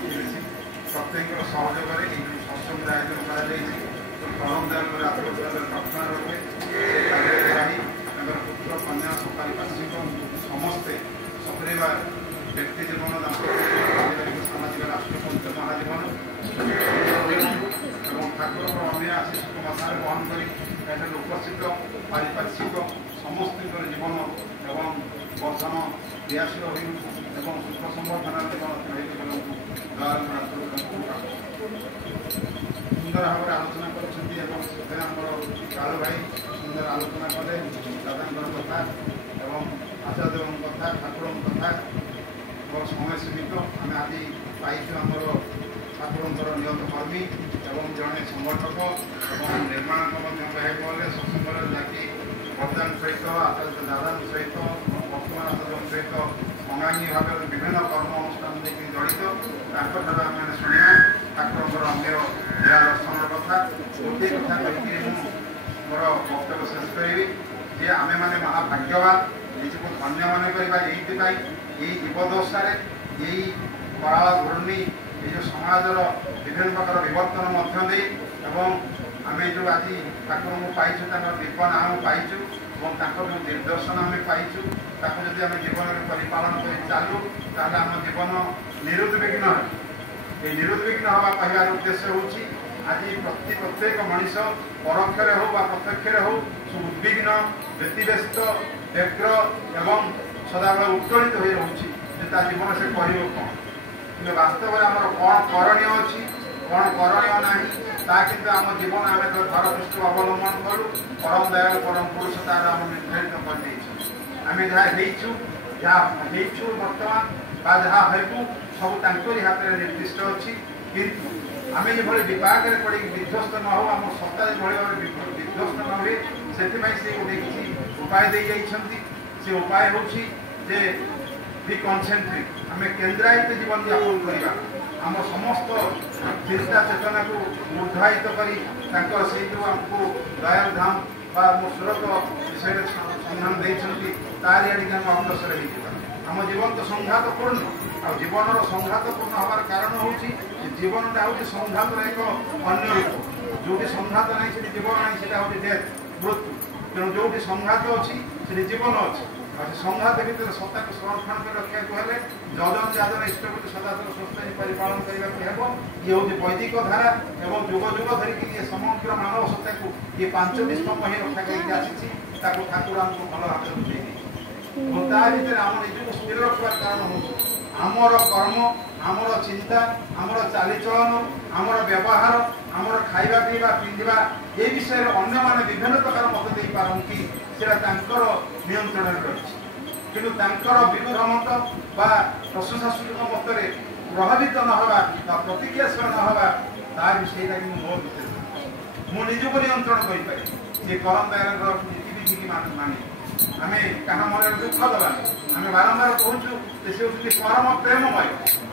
प्रत्येक सहयोग सत्संग आयोजन कर आशीर्वाद प्रार्थना रखे पुत्र कन्या सकाल पार्षिक समस्ते सपरिवार व्यक्ति जीवन सामाजिक राष्ट्रपंच महाजीवन ठाकुर अन्य आशीष मतार बहन कर उपस्थित पारिपार्श्विक समस्त जीवन एवं वर्धन क्रियाशील हो सुख संवर्धन सुंदर भाव में आलोचना कर कालू भाई सुंदर आलोचना कले दादा कथा एवं आचार्य कथा ठाकुर कथा और समय सीमित आम आज पाई आमर ठाकुर नियत कर्मी एवं जड़े संगठक और निर्माण कहले सत्संग जहाँकि प्रधान सहित आचार्य दादा सहित वर्तमान आचार्य सहित अंगांगी भाव विभिन्न कर्म अनुष्ठान जड़ित आम शुणा ठाकुर अन्य लीला दर्शन कथा गोटे कथा कही मोर वक्तव्य शेष करी जे आमे मैंने महाभाग्यवान निजक धन्य मन करवा यही जीवदशा यही कला घूर्णी ये समाजर विभिन्न प्रकार विवर्तन एवं आम जो आज ठाकुर पाइचु दीप नाम पाइचु जो निर्देशन आम पाइचु ताको जदि आम जीवन में परिपालन कर चालू ताहले आम जीवन निरुद्विग्न ये निरुद्विग्न हवा कहबार उद्देश्य होची आज प्रत्येक मनीष परोक्षरे हो प्रत्यक्ष हो उद्विग्न व्यतिव्यस्त व्यग्र एवं सदाबले उत्तोलित हो रही जीवन से कह कौन कि वास्तव में आम कौन करणीय अच्छी कौन करणीय ना कि आम जीवन आम धरपृष्ठ अवलम्बन करूँ परम दयाल परम पुरुष तार आम निर्धारित कर बर्तमान जहाँ हेबू सब तांकरी हाथ में निर्दिष्ट अच्छी किंतु आम जो विपाक पड़ विध्वस्त न हो आम सत्ता जो विध्वस्त न हुए से गोटे किसी उपाय दे से उपाय हूँ जे बी कनसेंट्रिक आम केन्द्रायित जीवन यापन करवा आम समस्त चिंता चेतना को ऊर्धायित कर से जो आमको दयाल धाम सुरत विषय संधान देती तारी आड़े आम अग्रसर आम जीवन तो संघातपूर्ण आ जीवन संघातपूर्ण हमार कारण हूँ जीवनटा हूँ संघातर एक अन्य रूप जो संघात ना जीवन ना से डेथ मृत्यु तेणु जो संघात अच्छी से जीवन अच्छी संघात भितर सत्ता को संरक्षण कर रखा हेले जजन जाजन इष्टपति सदाचर स्वस्थ परिपालन करने ये हूँ वैदिक धारा एवं जुग जुग धरिकी ये समग्र मानव सत्ता को ये 5 स्तंभ ही रक्षा करके आसी ठाकुर आमको भल भाव बुझे भर आम निजी स्थिर रखा कारण हूँ आमर कर्म आमर चिंता आमर चालीचलन आमर व्यवहार आमर खाइबा पीवा पिंधा ये विषय अन्य माने विभिन्न प्रकार मत दे पारती नियंत्रण रही कि विरोध मत प्रशासनिक मत प्रभावित न हवा प्रतिक्रियाशील न हवा तार विषय मो विशेष मुझको नियंत्रण करें ये करम दयाल नीतिविधि की मानी आम क्या मन दुख दबा आम बारंबार कहूँ से हूँ परम प्रेममय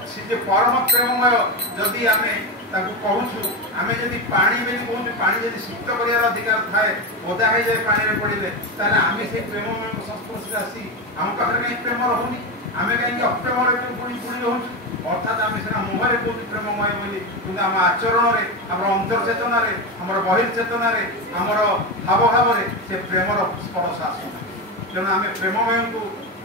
सी परम प्रेममय जदि आम कहूँ आम जदि पानी भी कहूँ पानी जब शीत कर अधिकार थाए ओदा हो जाए पानी में पड़े आम से प्रेममय संस्पर्श आसी आम पाखे कहीं प्रेम रहुनी आम कहीं अप्रेम पुणी रोच अर्थात आम सीना मुहर कौन प्रेममय बोली कि आम आचरण में आम अंतर्चेतन आम बहिर्चेतन आम भाव भाव से प्रेमर स्पर्श आसू तेणु आम प्रेममय को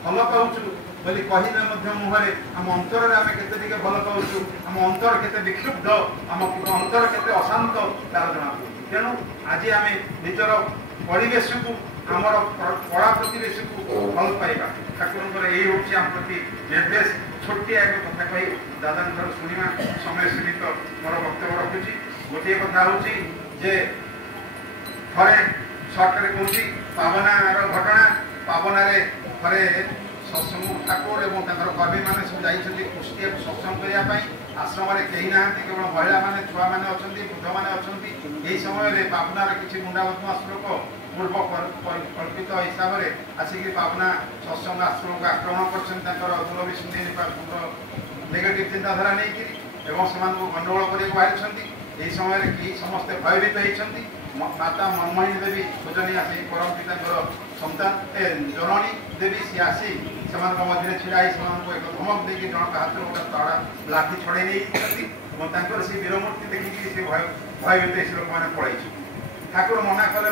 भल पाचु बोली कहने मुहर आम अंतर आम के भल पाचु आम अंतर के विक्षुब्ध आम अंतर के अशांत तार जना तेणु आज आम निजर परिवेश को आमर कला प्रतिवेश को भल पाइबा ठाकुर यही हूँ आम प्रति निर्देश छोटिया एक कथा कही दादा शुणा समय सीमित मोर वक्तव्य रखुची गोटे कथा हूँ जे थे सर्टरे कहूँ पावनार घटना पावनारे थे सत्संग ठाकुर और कर्मी मैंने सब जाइए कुष्टिया सत्संग करने आश्रम कहीं ना केवल महिला मैंने छुआ मैंने अच्छा वृद्ध मैंने अच्छा यही समय पावनार किसी मुंडा बदमाश लोक पूर्व कल्पित हिसाब से आसिक पावना सत्संग आश्रम को आक्रमण कर दूरविष्णु नेगेटिव चिंताधारा नहीं से गंडगोल कर बाहरी यही समय कि समस्ते भयभीत होती माता मनमोहिनी देवी पूजनीय से परम पिता सन्तान जननी देवी सी आसी से मध्य छिड़ा एक धमक देकी जन हाथ में गोटे तड़ा लाठी छड़े नहीं से वीरमूर्ति देखिए से भयभीत से लोक मैंने पड़े ठाकुर मना कले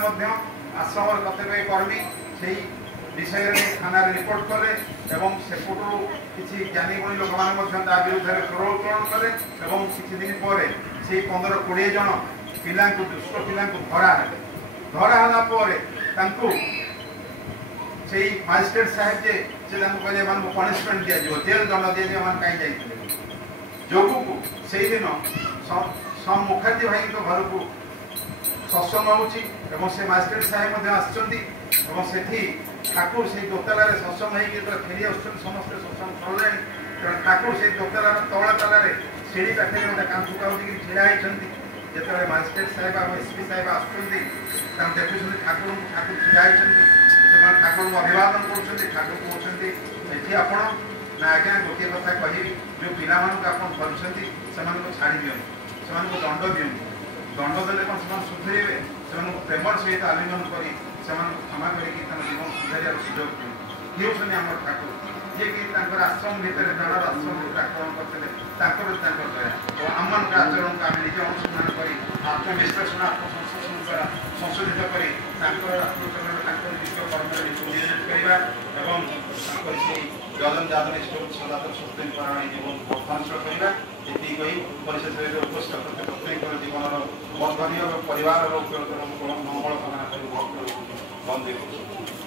आश्रम कर्तव्य कर्मी से विषय में थाना रिपोर्ट कले सेपटू किसी ज्ञानी गुणी लोक मैंने विरुद्ध में स्वर उत्तोलन कले किसी दिन पर से 15-20 जन पिला दुष्ट पिला धरा से मजिस्ट्रेट साहेब जे कहले पनिशमेंट दिया जेल दंड दिया कहीं जाइए जो से दिन मुखार्जी भाई घर को सत्संग होची से मजिस्ट्रेट साहेब आसि ठाकुर से दोतला सत्संग हो फेरी आस समस्त सत्संग सरला ठाकुर से दोतला तला ताल सीढ़ी पाखे गोटे कांथुका छिड़ा होती जो मजिस्ट्रेट साहेब और एसपी साहेब आसुँच देखुं ठाकुर ठाकुर छिड़ा होती ठाकुर को अभिवादन कर ठाकुर कहते आप ना आज्ञा गोटे कथा कह जो पिला आप छाड़ी दिखाँ से दंड दिखाँ दंड देने कौन से सुधरेबे से प्रेमर सहित आलिंगन कर क्षमा कर जीवन सुधार सुजोग दिए ये आम ठाकुर जी कि आश्रम भितर जड़ आश्रम आक्रमण करते दया आम मान आचरण को आम निजे अनुसंधान कर आत्मविश्लेषण आत्मसंश्लेषण द्वारा संशोधित कर विश्व कर्म नियोजित करवा जलन जादन सदातर सुस्थिन पारण जीवन अर्थांचल करवा ये कही परिशेष उपस्थित प्रत्येक जीवन बंधनीय परिवार मंगल कामना कर बंद